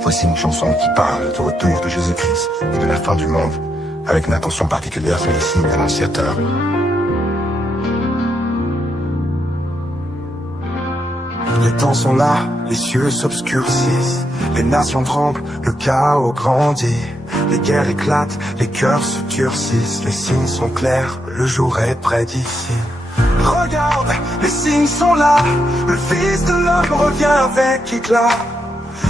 Voici une chanson qui parle du retour de Jésus-Christ et de la fin du monde, avec une attention particulière sur les signes annonciateurs. Les temps sont là, les cieux s'obscurcissent, les nations tremblent, le chaos grandit. Les guerres éclatent, les cœurs se durcissent, les signes sont clairs, le jour est près d'ici. Regarde, les signes sont là, le Fils de l'homme revient avec éclat.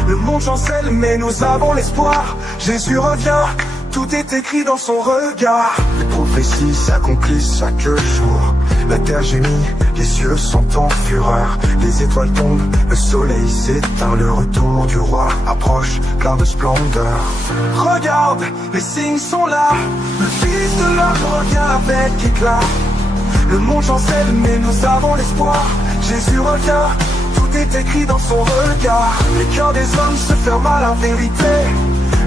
Le monde chancelle, mais nous avons l'espoir. Jésus revient, tout est écrit dans son regard. Les prophéties s'accomplissent chaque jour. La terre gémit, les cieux sont en fureur. Les étoiles tombent, le soleil s'éteint. Le retour du roi approche, plein de splendeur. Regarde, les signes sont là. Le Fils de l'homme revient avec éclat. Le monde chancelle, mais nous avons l'espoir. Jésus revient, tout est écrit dans son regard. Les cœurs des hommes se ferment à la vérité,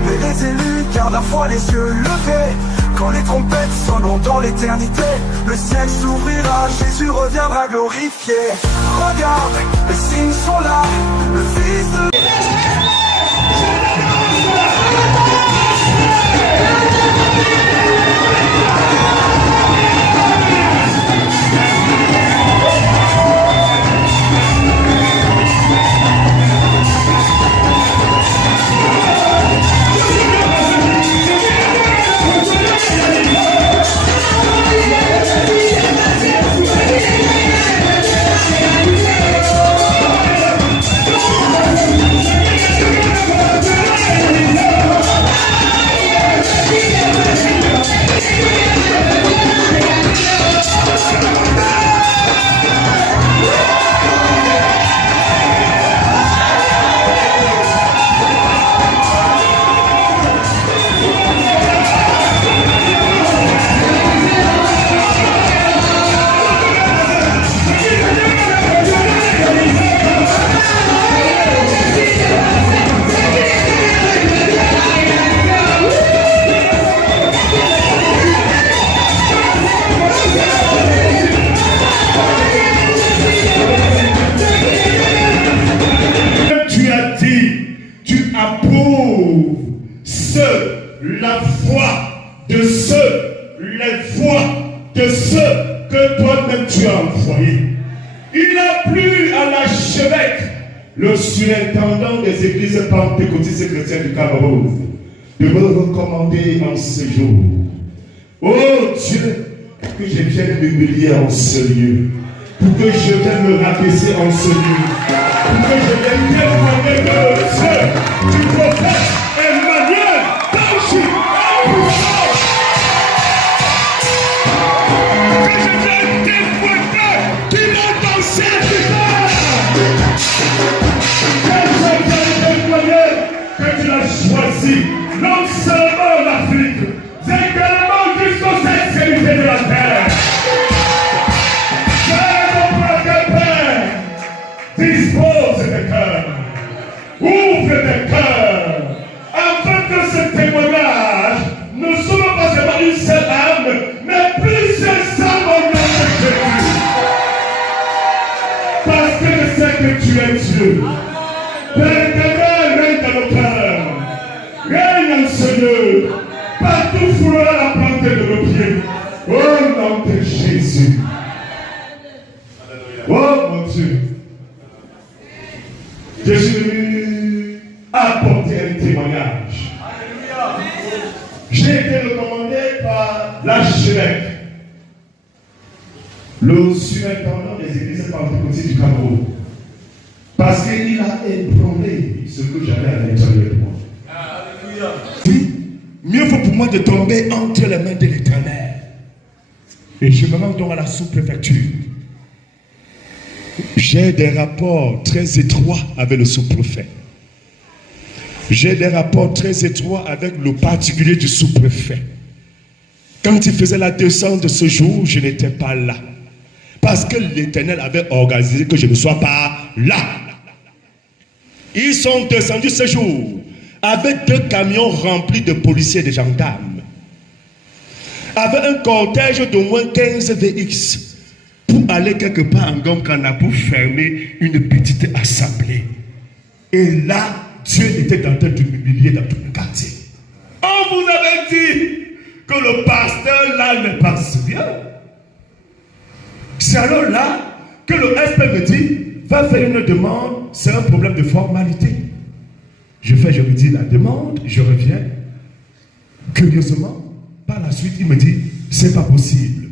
mais les élus gardent la foi les yeux levés. Quand les trompettes sonneront dans l'éternité, le ciel s'ouvrira, Jésus reviendra glorifié. Regarde, les signes sont là, le Fils de... La foi de ceux, les voix de ceux que toi-même tu as envoyés. Il a plu à l'archevêque, le surintendant des églises pentecôtistes chrétiennes du Cameroun, de me recommander en ce jour. Oh Dieu, que je vienne m'humilier en ce lieu, pour que je vienne me rabaisser en ce lieu, pour que je vienne témoigner de Dieu, du prophète Emmanuel. Non seulement l'Afrique, c'est également jusqu'aux extrémités de la terre. Père, dispose des cœurs, ouvre des cœurs, afin que ce témoignage ne soit pas seulement une seule âme, mais plusieurs âmes au nom de Jésus. Parce que je sais que tu es Dieu. Père éternel, règne dans nos cœurs. Règne en ce lieu, partout foulera la plante de nos pieds. Au nom de Jésus. Oh mon Dieu. Je suis venu apporter un témoignage. J'ai été recommandé par l'archevêque, le surintendant des églises pentecôtistes du Cameroun, parce qu'il a ébranlé ce que j'avais à l'intérieur de moi. Oui, mieux vaut pour moi de tomber entre les mains de l'Éternel. Et je me rends donc à la sous-préfecture. J'ai des rapports très étroits avec le sous-préfet. J'ai des rapports très étroits avec le particulier du sous-préfet. Quand il faisait la descente de ce jour, je n'étais pas là. Parce que l'Éternel avait organisé que je ne sois pas là. Ils sont descendus ce jour avec 2 camions remplis de policiers et de gendarmes, avec un cortège d'au moins 15 VX, pour aller quelque part en Gomkana pour fermer une petite assemblée. Et là, Dieu était en train de m'humilier dans tout le quartier. On vous avait dit que le pasteur là ne passe bien. C'est alors là que le SP me dit, va faire une demande, c'est un problème de formalité. Je lui dis la demande, je reviens. Curieusement, par la suite, il me dit, c'est pas possible.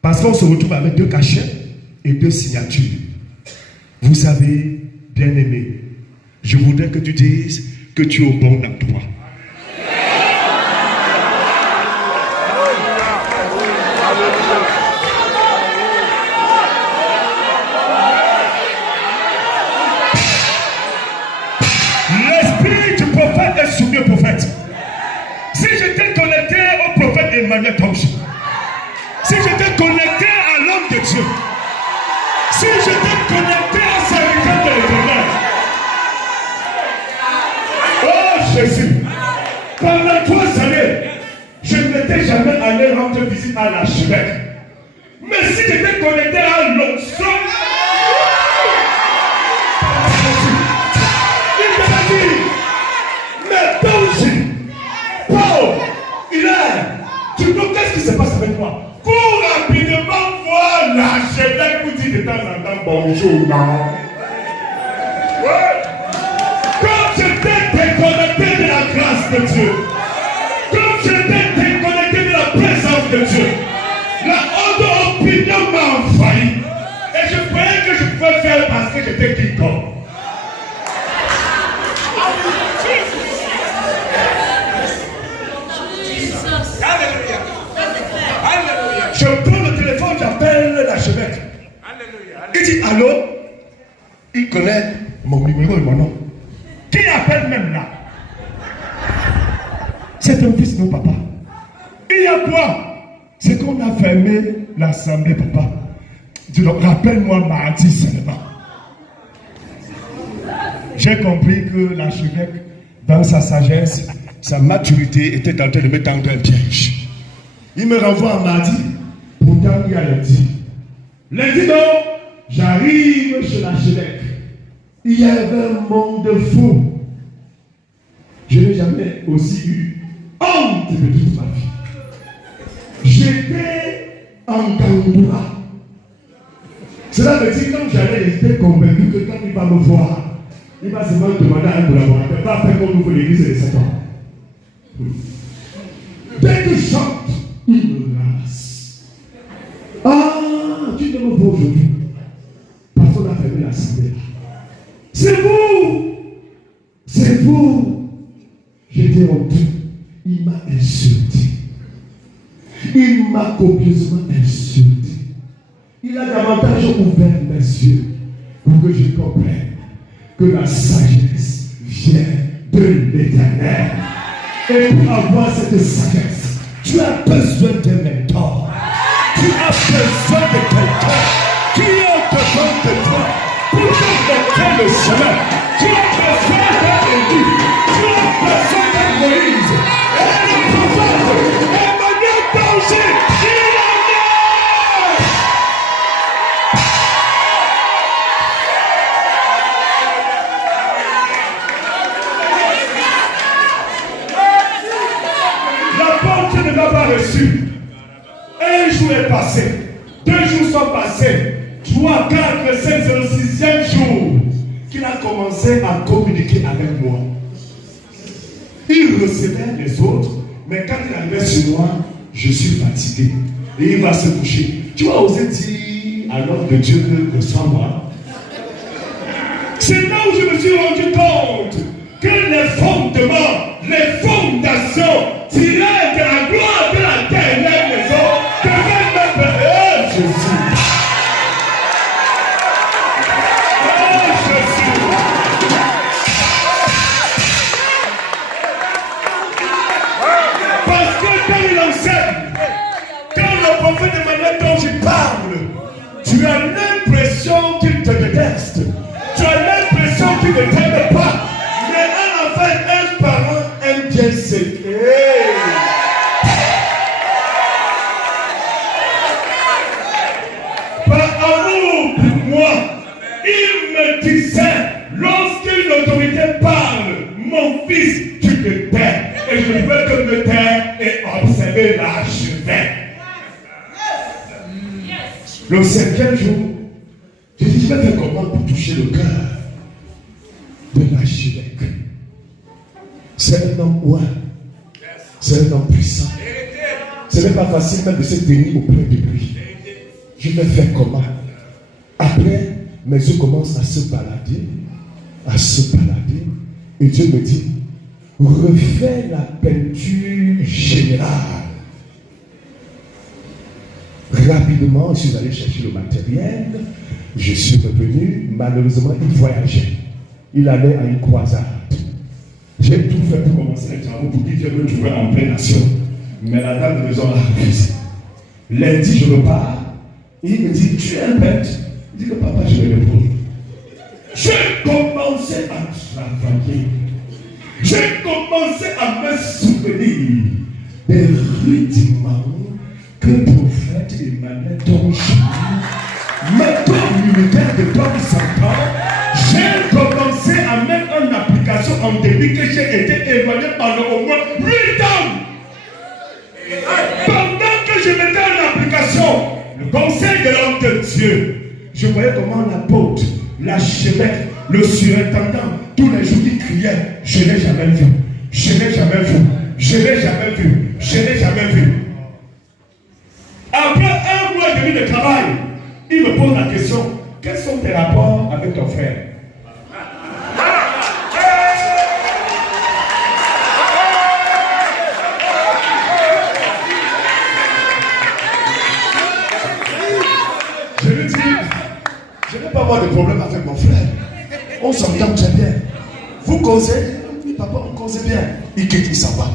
Parce qu'on se retrouve avec 2 cachets et 2 signatures. Vous savez, bien-aimé, je voudrais que tu dises que tu es au bon endroit. L'esprit du prophète est soumis au prophète. Si j'étais connecté au prophète Emmanuel Tonchi, si j'étais connecté à l'homme de Dieu, si j'étais connecté à serviteur de l'Éternel, oh Jésus, pendant 3 années, je n'étais jamais allé rendre visite à l'archevêque. Mais si j'étais connecté à l'onction, il m'a dit, mais Tonchi, Paul, il est, tu vois qu'est-ce qui se passe avec moi? Pour rapidement voir l'archevêque vous dit de temps en temps bonjour, non? Ouais. Comme j'étais déconnecté de la grâce de Dieu, comme j'étais déconnecté de la présence de Dieu, la haute opinion m'a envahi. Et je croyais que je pouvais faire parce que j'étais quiconque. Je prends le téléphone, j'appelle l'archevêque. Il dit allô? Il connaît mon numéro et mon nom. Qui appelle même là? C'est un fils, non, papa. Il y a quoi? C'est qu'on a fermé l'assemblée, papa. Dis donc, rappelle-moi mardi seulement. J'ai compris que l'archevêque, dans sa sagesse, sa maturité, était en train de me tendre un piège. Il me renvoie en mardi. Pourtant, il y a lundi. Lundi, donc, j'arrive chez l'archevêque. Il y avait un monde fou. Je n'ai jamais aussi eu honte de toute ma vie. J'étais en Gandoura. Cela veut dire que quand j'allais, j'étais convaincu que quand il va me voir, il va seulement demander à un collaborateur, pas faire qu'on ouvre l'église de 7 ans. Dès que je chante, il me rase. Ah, tu ne me vois aujourd'hui. Parce qu'on a fermé l'assemblée. C'est vous! C'est vous! J'étais honteux. Il m'a insulté. Il m'a copieusement insulté. Il a davantage ouvert mes yeux pour que je comprenne que la sagesse vient de l'Éternel. Et pour avoir cette sagesse, tu as besoin d'un mentor. Tu as besoin de quelqu'un qui est au-devant de toi pour te montrer le chemin. Tu as besoin d'un Élie. Tu as besoin d'un Moïse. Et le prophète Emmanuel Tonchi, il en est. La porte ne m'a pas reçu. Un jour est passé, 2 jours sont passés, 3, 4, 5, c'est le 6e jour qu'il a commencé à communiquer avec moi. Il recevait les autres, mais quand il arrivait sur moi, je suis fatigué. Et il va se coucher. Tu vas oser dire à l'homme de Dieu que reçois-moi. C'est là où je me suis rendu compte que les fondements, les fondations tiraient de la gloire de la dernière maison. Parce que quand il enseigne, quand le prophète Emmanuel Tonchi parle, tu as l'impression qu'il te déteste. Tu as l'impression qu'il ne t'aime pas. fils, tu te tais. Et je veux que me taire et observer l'archevêque. Le 5e jour, j'ai dit, je vais faire comment pour toucher le cœur de l'archevêque. C'est un homme ouin. C'est un homme puissant. Ce n'est pas facile même de se tenir auprès de lui. Je vais faire comment? Après, mes yeux commencent à se balader. Et Dieu me dit, refais la peinture générale. Rapidement, je suis allé chercher le matériel. Je suis revenu. Malheureusement, il voyageait. Il allait à une croisade. J'ai tout fait pour commencer les travaux pour qu'il vienne me trouver en pleine action. Mais la dame de maison a refusé. Lundi, je repars. Il me dit, tu es un peintre? Il dit que papa, je vais le prendre. J'ai commencé à travailler. J'ai commencé à me souvenir des rudiments que le prophète Emmanuel Tonji me donne l'univers de comme 100 ans. J'ai commencé à mettre en application en début que j'ai été éloigné pendant au moins 8 ans. Pendant que je mettais en application le conseil de l'homme de Dieu, je voyais comment l'apôtre, l'archevêque, le surintendant, tous les jours ils criaient, je n'ai jamais vu, je n'ai jamais vu, je n'ai jamais vu, je n'ai jamais vu. Après 1 mois et demi de travail, il me pose la question, quels sont tes rapports avec ton frère? Je lui dis, je n'ai pas avoir de problème avec mon frère. On s'entend très bien. Vous causez? Oui, papa, on cause bien. Il quitte, il s'en va.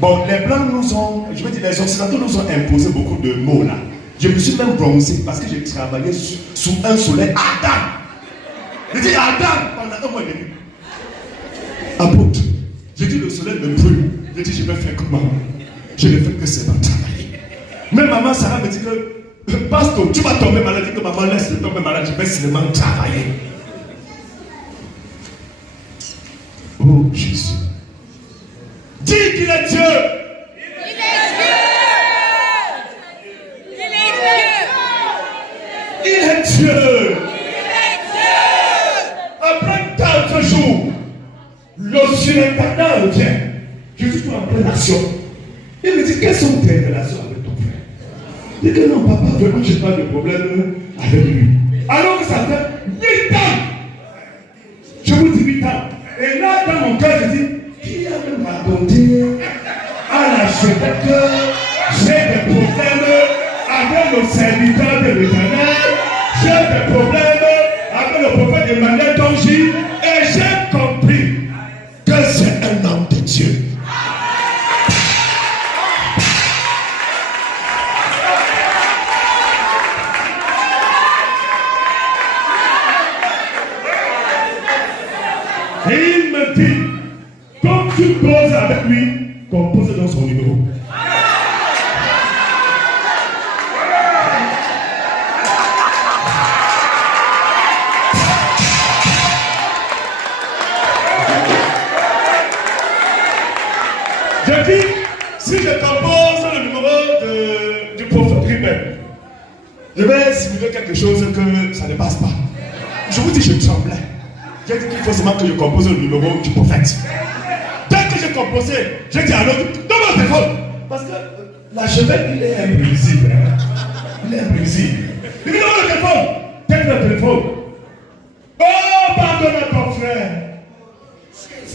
Bon, les Blancs nous ont, je veux dire, les Occidentaux nous ont imposé beaucoup de mots là. Je me suis même bronzé parce que j'ai travaillé sous un soleil ardent. Je dis ardent pendant 1 mois et demi. Apôtre, j'ai dit le soleil me brûle. Je dis, je vais faire comment? Je ne fais que c'est pas travailler. Mais maman Sarah me dit que, pasteur, tu vas tomber malade. Je dis que maman laisse le tomber malade, je vais seulement travailler. Oh Jésus. Dis qu'il est Dieu. Il est Dieu. Il est Dieu. Il est Dieu. Il est Dieu. Après 4 jours, le surintendant vient. Je suis en pleine action. Il me dit, quelles sont tes relations avec ton frère? Il dit que non, papa, vraiment, je n'ai pas de problème avec lui. Alors que ça fait 8 ans. Je vous dis 8 ans. Et là, dans mon cœur, je dis, qui a me raconté à l'archevêque que j'ai des problèmes avec le serviteur de l'Éternel, j'ai des problèmes avec le prophète Emmanuel Tonji, et j'ai compris que c'est un homme de Dieu. Et il me dit, comme tu causes avec lui, compose dans son numéro. Je dis, si je compose le numéro du prophète Ribet, je vais simuler quelque chose que ça ne passe pas. Je vous dis, je tremblais. J'ai dit qu'il faut seulement que je compose le numéro du prophète. Dès que j'ai composé, j'ai dit à l'autre, donne-moi le téléphone. Parce que l'archevêque, il est imprévisible. Il est imprévisible. Il dit, donne-moi le téléphone. Donne le téléphone. Oh, pardonne à ton frère.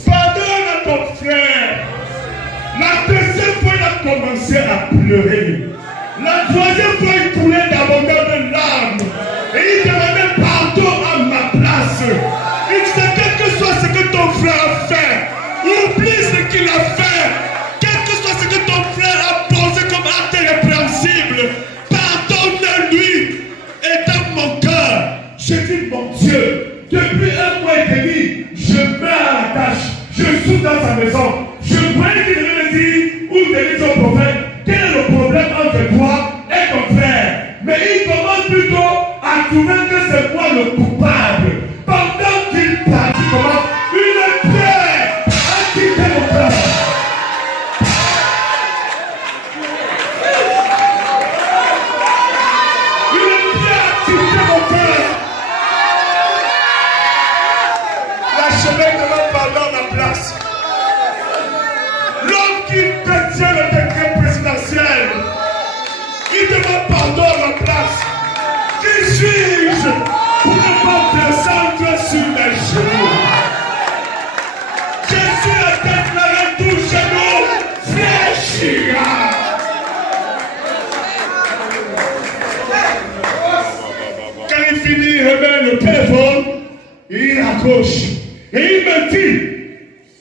Pardonne à ton frère. La deuxième fois, il a commencé à pleurer. La troisième fois, il coulait d'abondantes larmes. Et il demandait pardon à ma place. Il disait, quel que soit ce que ton frère a fait, oublie ce qu'il a fait. Quel que soit ce que ton frère a posé comme acte répréhensible, pardonne-lui. Et dans mon cœur, j'ai dit, mon Dieu, depuis 1 mois et demi, je mets à la tâche. Je suis dans sa maison. Je voyais qu'il devait me dire, ou de dire au prophète, quel est le problème entre toi et ton frère. Mais il commence plutôt à trouver que c'est moi le coupable. Pendant qu'il partit, comment une gauche. Et il me dit,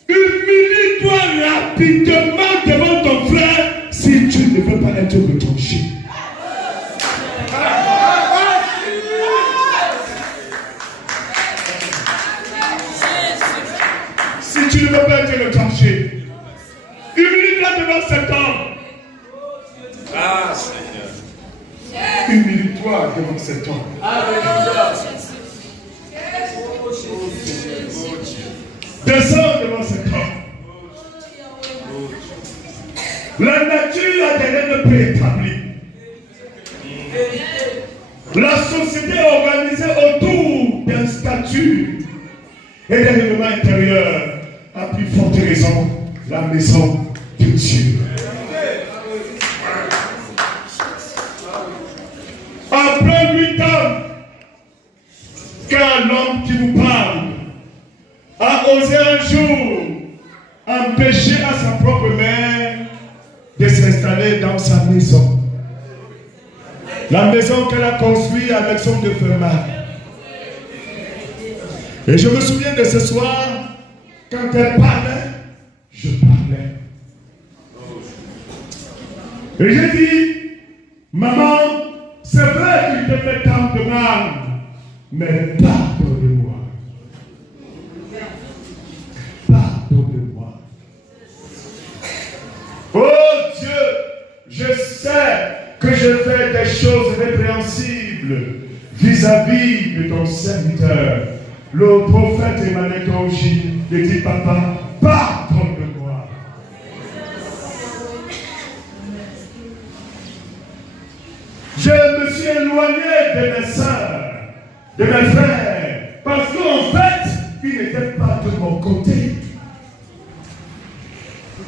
humilie-toi rapidement devant ton frère si tu ne veux pas être retranché. Si tu ne veux pas être retranché, humilie-toi devant cet homme. Ah, Seigneur. Humilie-toi devant cet homme. Descends devant cet homme. La nature a des règles préétablies. La société est organisée autour d'un statut et des règlements intérieurs. À plus forte raison, la maison de Dieu. Après 8 ans, quand l'homme qui vous parle a osé un jour empêcher à sa propre mère de s'installer dans sa maison. La maison qu'elle a construite avec son deux frères. Et je me souviens de ce soir, quand elle parlait, je parlais. Et j'ai dit, maman, c'est vrai qu'il te fait tant de mal, mais pardonne-moi. Pardonne-moi. Oh Dieu, je sais que je fais des choses répréhensibles vis-à-vis de ton serviteur. Le prophète Emmanuel Toji lui dit, papa, pardonne-moi. Je me suis éloigné de mes soeurs, de mes frères, parce qu'en fait, ils n'étaient pas de mon côté.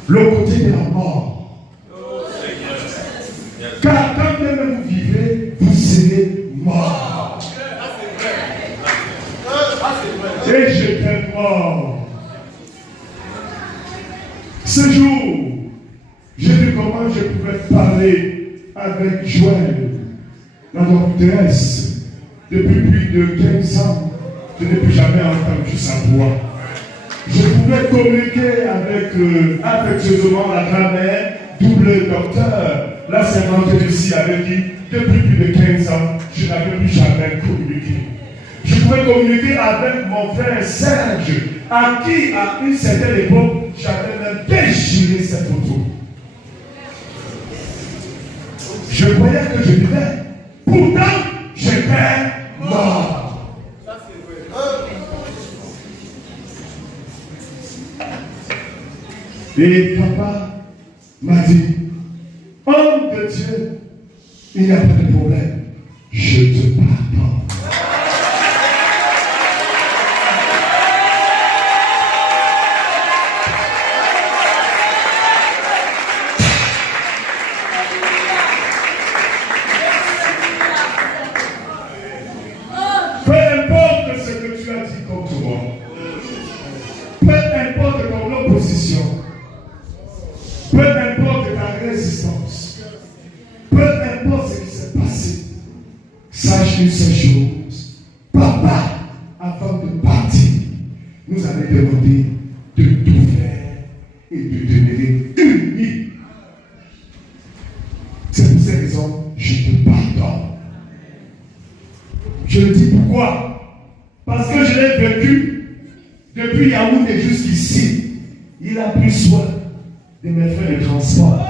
Le côté de la mort. Car quand même vous vivez, vous serez mort. Et j'étais mort. Ce jour, j'ai vu comment je pouvais parler avec Joël, la doctoresse. Depuis plus de 15 ans, je n'ai plus jamais entendu sa voix. Je pouvais communiquer avec affectueusement la grand-mère, double docteur, la servante ici avec qui, depuis plus de 15 ans, je n'avais plus jamais communiqué. Je pouvais communiquer avec mon frère Serge, à qui, à une certaine époque, j'avais même déchiré cette photo. Je croyais que je vivais. Pourtant, j'étais mort. Et papa m'a dit, homme de Dieu, il n'y a pas de problème, je te pardonne. Peu importe ce que tu as dit contre moi, peu importe ton opposition, peu importe ta résistance, peu importe ce qui s'est passé, sache une seule chose, papa, avant de partir, nous allons demander de tout faire et de demeurer unis. C'est pour cette raison, je te pardonne. Je le dis pourquoi? Parce que je l'ai vécu depuis Yaoundé jusqu'ici. Il a pris soin de mes frais de transport.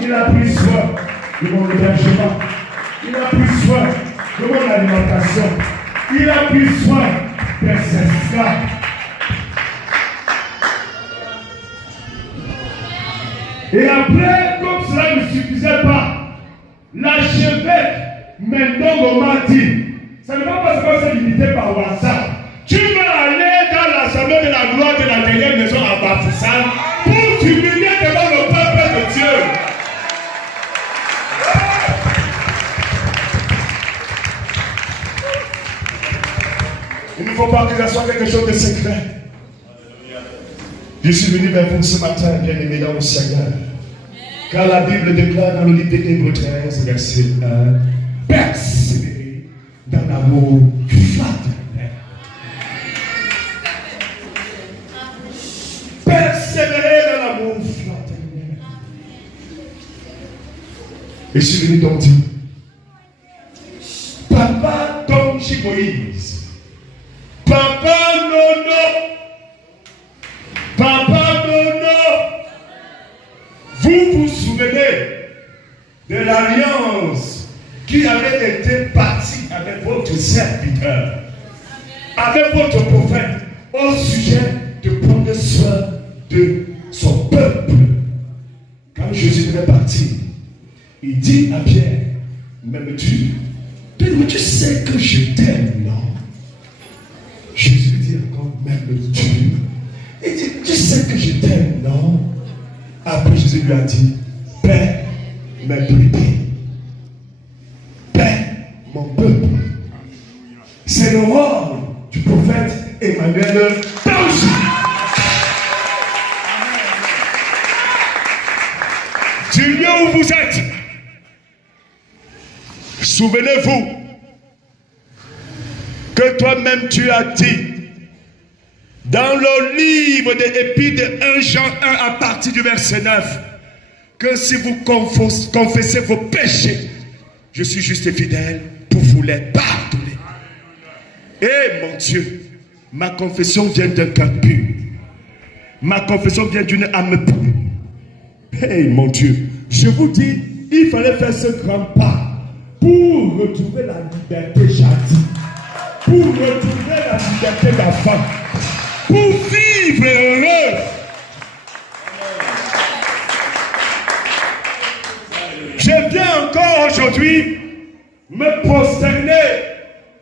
Il a pris soin de mon hébergement. Il a pris soin de mon alimentation. Il a pris soin des esclaves. Et après, comme cela ne suffisait pas, l'archevêque Mendongo m'a dit, ça ne va pas se limiter par WhatsApp. Tu vas aller dans l'assemblée de la gloire de la dernière maison à Bafoussam pour t'humilier devant le peuple de Dieu. Il ne faut pas que ça soit quelque chose de secret. Je suis venu vers vous ce matin, bien aimé dans le Seigneur. Car la Bible déclare dans le livre d'Hébreux 13, verset 1, persévérer dans l'amour fraternel. Et je suis venu donc dire, Papa Tonji Moïse, Papa Nono, Papa Nono, vous vous souvenez de l'alliance qui avait été bâtie avec votre serviteur, avec votre prophète, au sujet de prendre soin de son peuple. Quand Jésus devait partir, il dit à Pierre, m'aimes-tu? Mais tu sais que je t'aime, non? Jésus lui dit encore, m'aimes-tu? Il dit, tu sais que je t'aime, non? Après Jésus lui a dit, paix mes brebis, paix mon peuple. C'est le rôle du prophète Emmanuel Tonji. Du lieu où vous êtes, souvenez-vous que toi-même tu as dit dans le livre des Épîtres de 1 Jean 1 à partir du verset 9 que si vous confessez vos péchés, je suis juste et fidèle pour vous les pardonner. Et mon Dieu, ma confession vient d'un cœur pur. Ma confession vient d'une âme pure. Hey mon Dieu, je vous dis, il fallait faire ce grand pas pour retrouver la liberté jadis, pour retrouver la liberté d'enfant, pour vivre heureux. Je viens encore aujourd'hui me prosterner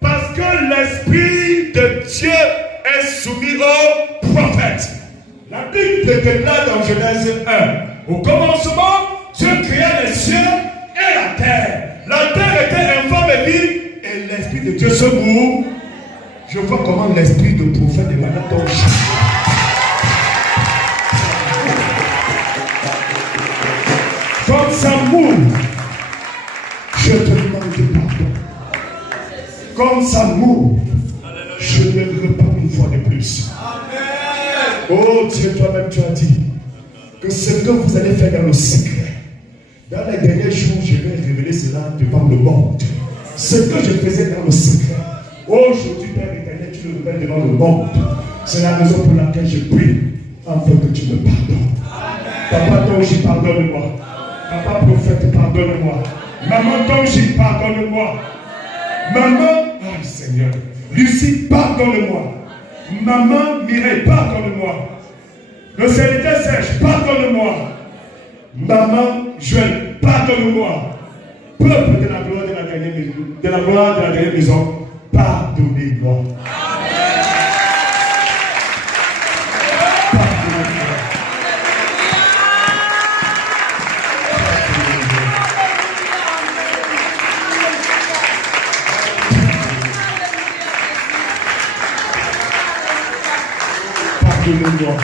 parce que l'Esprit de Dieu est soumis au prophète. La Bible déclare dans Genèse 1, au commencement, Dieu créa les cieux et la terre. La terre était informe et vide et l'Esprit de Dieu se mouvait. Je vois comment l'Esprit de prophète de Madame Tonji. Comme ça mouve, je te demande pardon. Comme ça mouve, je ne le pas une fois de plus. Oh Dieu, toi-même tu as dit que ce que vous allez faire dans le secret, dans les derniers jours, je vais révéler cela devant le monde. Ce que je faisais dans le secret, aujourd'hui, Père éternel, tu le révèles devant le monde. C'est la raison pour laquelle je prie, afin que tu me pardonnes. Papa Tonji, pardonne-moi. Papa prophète, pardonne-moi. Maman Tonji, pardonne-moi. Maman, ah Seigneur, Lucie, pardonne-moi. Maman Mireille, pardonne-moi. Le serviteur Serge, pardonne-moi. Maman Joël, pardonne-moi. Peuple de la gloire de la dernière maison, de la gloire de la dernière maison, pardonnez-moi. Pardonnez-moi.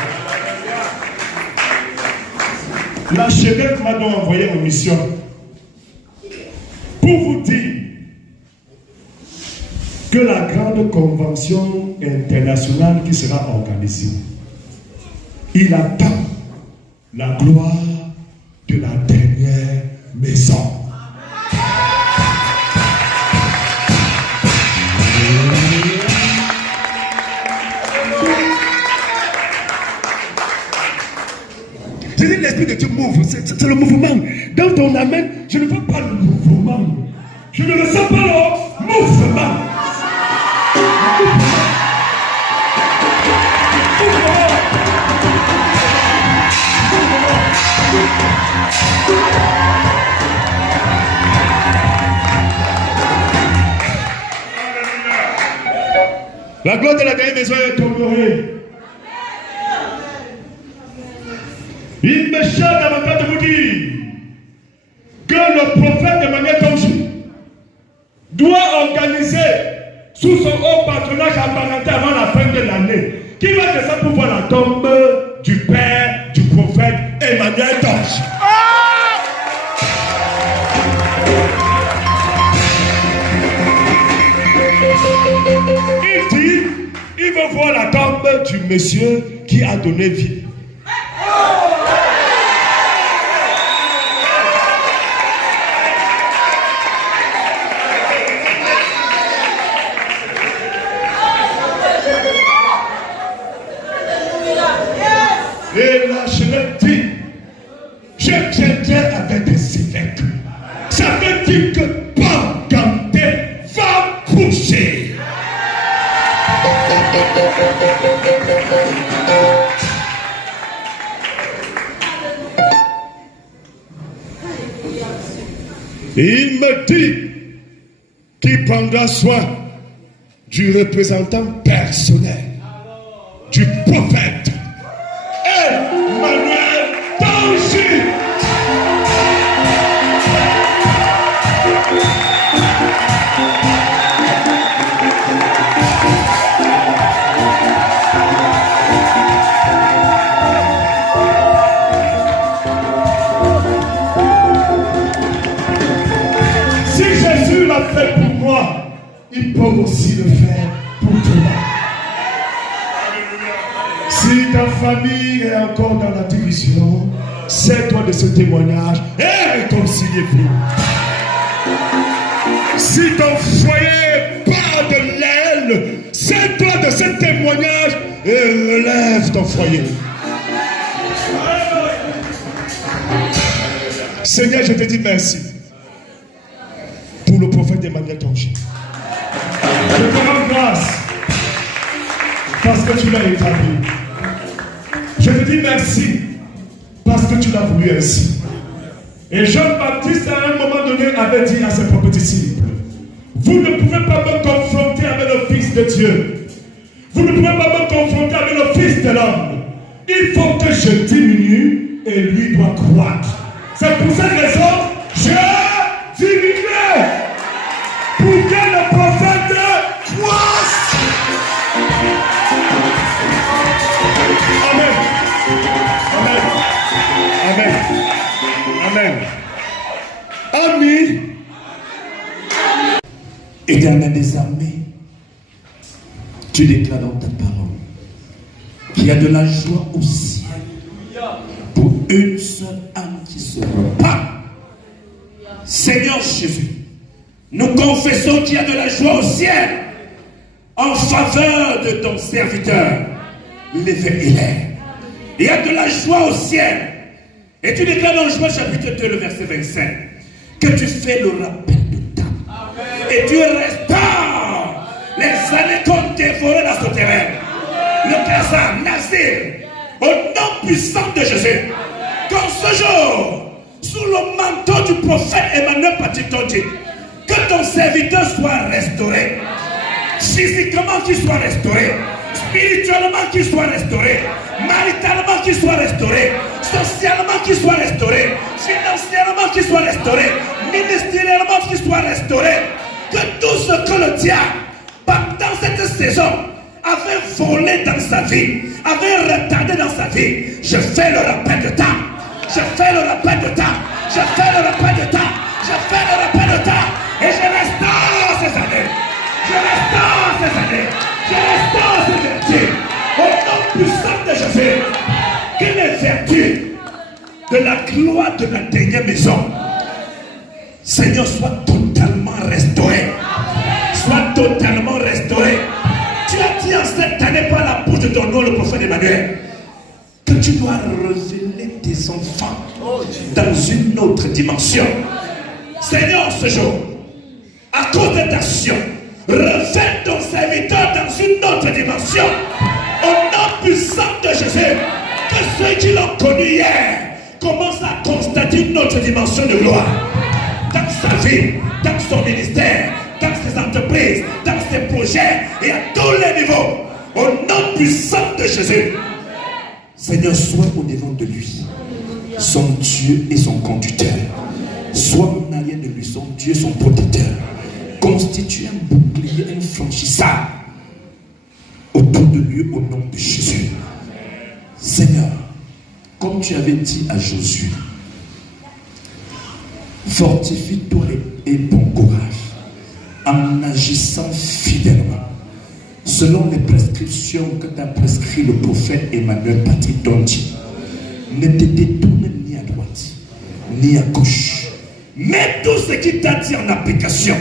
L'archevêque m'a donc envoyé en mission pour vous dire que la grande convention internationale qui sera organisée, il attend la gloire de la dernière maison. Je dis l'Esprit de Dieu m'ouvre, c'est le mouvement. Dans ton amen, je ne veux pas le mouvement. Je ne le sens pas le mouvement. La gloire de la dernière maison est honorée. Il me chante à ma part de vous dire que le prophète Emmanuel Tonji doit organiser sous son haut patronage apparenté avant la fin de l'année. Qui va faire ça pour voir la tombe du père du prophète Emmanuel Tonji? Il dit, il veut voir la tombe du monsieur qui a donné vie. Et l'archevêque dit, je viendrai avec des évêques. Ça veut dire que Paul Gandé va pousser. Il me dit qu'il prendra soin du représentant personnel, du prophète Emmanuel Tangi. Si Jésus l'a fait pour moi, il peut aussi le faire pour toi. Si ta famille est encore dans la division, sers-toi de ce témoignage et réconcilie-vous. Si ton foyer part de l'aile, sers-toi de ce témoignage et relève ton foyer. Seigneur, je te dis merci pour le prophète Emmanuel Tangi. Je te rends grâce parce que tu l'as établi. Je te dis merci parce que tu l'as voulu ainsi. Et Jean-Baptiste, à un moment donné, avait dit à ses propres disciples, vous ne pouvez pas me confronter avec le Fils de Dieu. Vous ne pouvez pas me confronter avec le Fils de l'homme. Il faut que je diminue et lui doit croître. C'est pour cette raison, je diminue pour que le prophète croisse. Amen. Amen. Amen. Amen. Amis. Éternel des armées, tu déclares dans ta parole qu'il y a de la joie au ciel pour une seule âme qui se repent. Seigneur Jésus, nous confessons qu'il y a de la joie au ciel en faveur de ton serviteur, l'évêque Hilaire. Il y a de la joie au ciel. Et tu déclares dans Joël chapitre 2, le verset 25, que tu fais le rappel de temps. Et tu restaures les années qu'ont dévoré la souterraine, le Gaza, l'asile, au nom puissant de Jésus. Qu'en ce jour, sous le manteau du prophète Emmanuel Tangi, que ton serviteur soit restauré. Physiquement qu'il soit restauré, spirituellement qu'il soit restauré, maritalement qu'il soit restauré, socialement qu'il soit restauré, financièrement qu'il soit restauré, ministériellement qu'il soit restauré. Que tout ce que le diable, pendant cette saison, avait volé dans sa vie, avait retardé dans sa vie, je fais le rappel de temps. Je fais le rappel de temps. Je fais le rappel de temps. Je fais le rappel de temps. Et je restaure ces années. Je restaure ces années. Je restaure ces vertus. Au nom puissant de Jésus. Que les vertus de la gloire de la dernière maison, Seigneur, soient totalement restaurées. Soient totalement restaurées. Tu as dit en cette année par la bouche de ton nom, le prophète Emmanuel, que tu dois révéler tes enfants dans une autre dimension. Seigneur, ce jour, à cause de ta action, refais ton serviteur dans une autre dimension. Au nom puissant de Jésus, que ceux qui l'ont connu hier commencent à constater une autre dimension de gloire. Dans sa vie, dans son ministère, dans ses entreprises, dans ses projets et à tous les niveaux. Au nom puissant de Jésus. Seigneur, sois au devant de lui, son Dieu et son conducteur. Sois en arrière de lui, son Dieu et son protecteur. Constitue un bouclier infranchissable autour de lui au nom de Jésus. Seigneur, comme tu avais dit à Josué, fortifie-toi et bon courage en agissant fidèlement selon les prescriptions que t'a prescrit le prophète Emmanuel Tangi. Ne te détourne ni à droite ni à gauche. Mets tout ce qu'il t'a dit en application.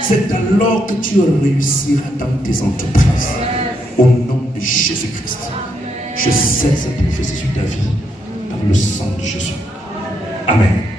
C'est alors que tu réussiras dans tes entreprises. Au nom de Jésus-Christ. Je scelle cette prophétie sur ta vie par le sang de Jésus. Amen.